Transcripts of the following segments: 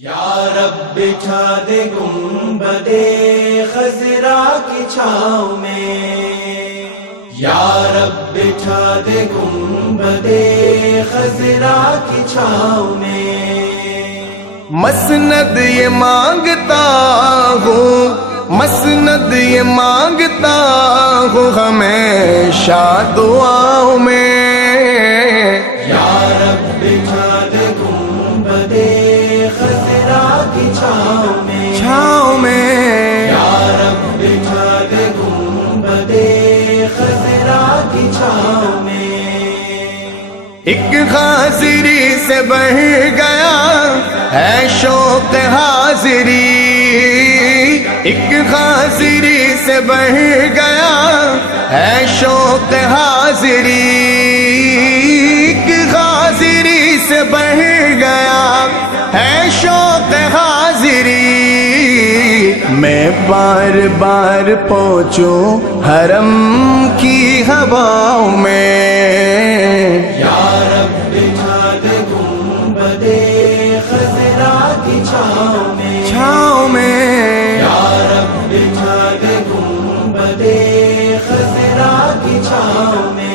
یا رب بٹھا دے گنبدِ خضرا کی چھاؤں میں، یا رب بٹھا دے گنبدِ خضرا کی چھاؤں میں۔ مسند یہ مانگتا ہوں، مسند یہ مانگتا ہوں ہمیشہ دعاؤں میں۔ یا رب بٹھا دے گنبدِ خضرا کی چھاؤں میں، چھاؤں میں۔ یا رب بٹھا دے گنبدِ خضرا کی چھاؤں میں۔ ایک حاضری سے بڑھ گیا ہے شوق حاضری، ایک حاضری سے بڑھ گیا ہے شوق حاضری، ایک حاضری سے بڑھ گیا ہے شوق حاضری۔ میں بار بار پہنچوں حرم کی ہواؤں میں۔ یا رب بٹھا دے گنبدِ خضرا کی چھاؤں میں، چھاؤں میں۔ یا رب بٹھا دے گنبدِ خضرا کی چھاؤں میں۔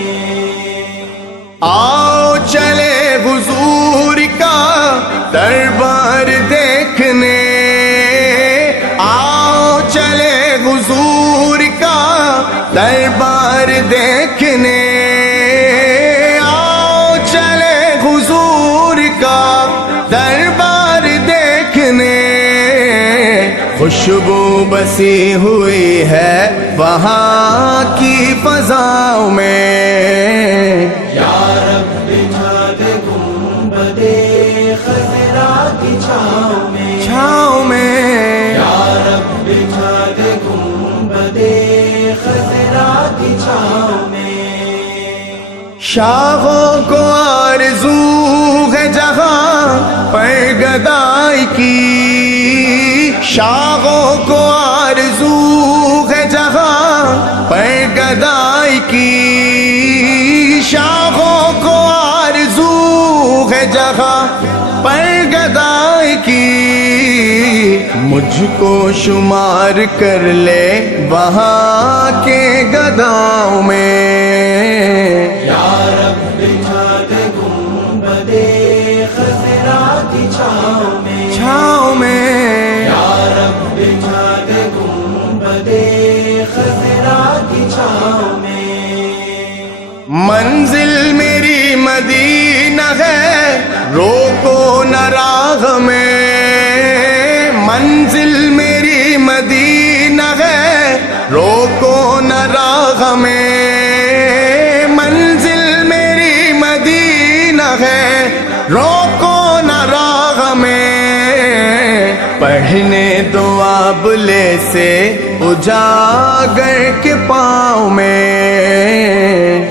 آؤ چلے حضور کا دربار دیکھنے، آؤ چلے حضور کا دربار دیکھنے، آؤ چلے حضور کا دربار دیکھنے۔ خوشبو بسی ہوئی ہے وہاں کی فضاؤں میں۔ یا رب بٹھا دے گنبدِ خضرا کی چھاؤں میں، چھاؤں میں۔ یا رب بٹھا دے گنبدِ خضرا کی چھاؤں میں۔ شاہوں کو آرزو ہے جہاں پر گدائی کی، شاہوں کو آرزو ہے جہاں پر گدائی کی، شاہوں کو آرزو ہے جہاں پر گدائی کی۔ مجھ کو شمار کر لے وہاں کے گداؤں میں۔ یا رب بٹھا دے گنبدِ خضرا کی چھاؤں میں، چھاؤں میں۔ یا رب بٹھا دے گنبدِ خضرا کی چھاؤں میں۔ منزل میری مدینہ ہے روکو نہ راہ میں، منزل میری مدینہ ہے روکو نہ راہ میں، منزل میری مدینہ ہے روکو نہ راہ میں۔ پڑھنے دو آبلے سے اجاگر کے پاؤں میں۔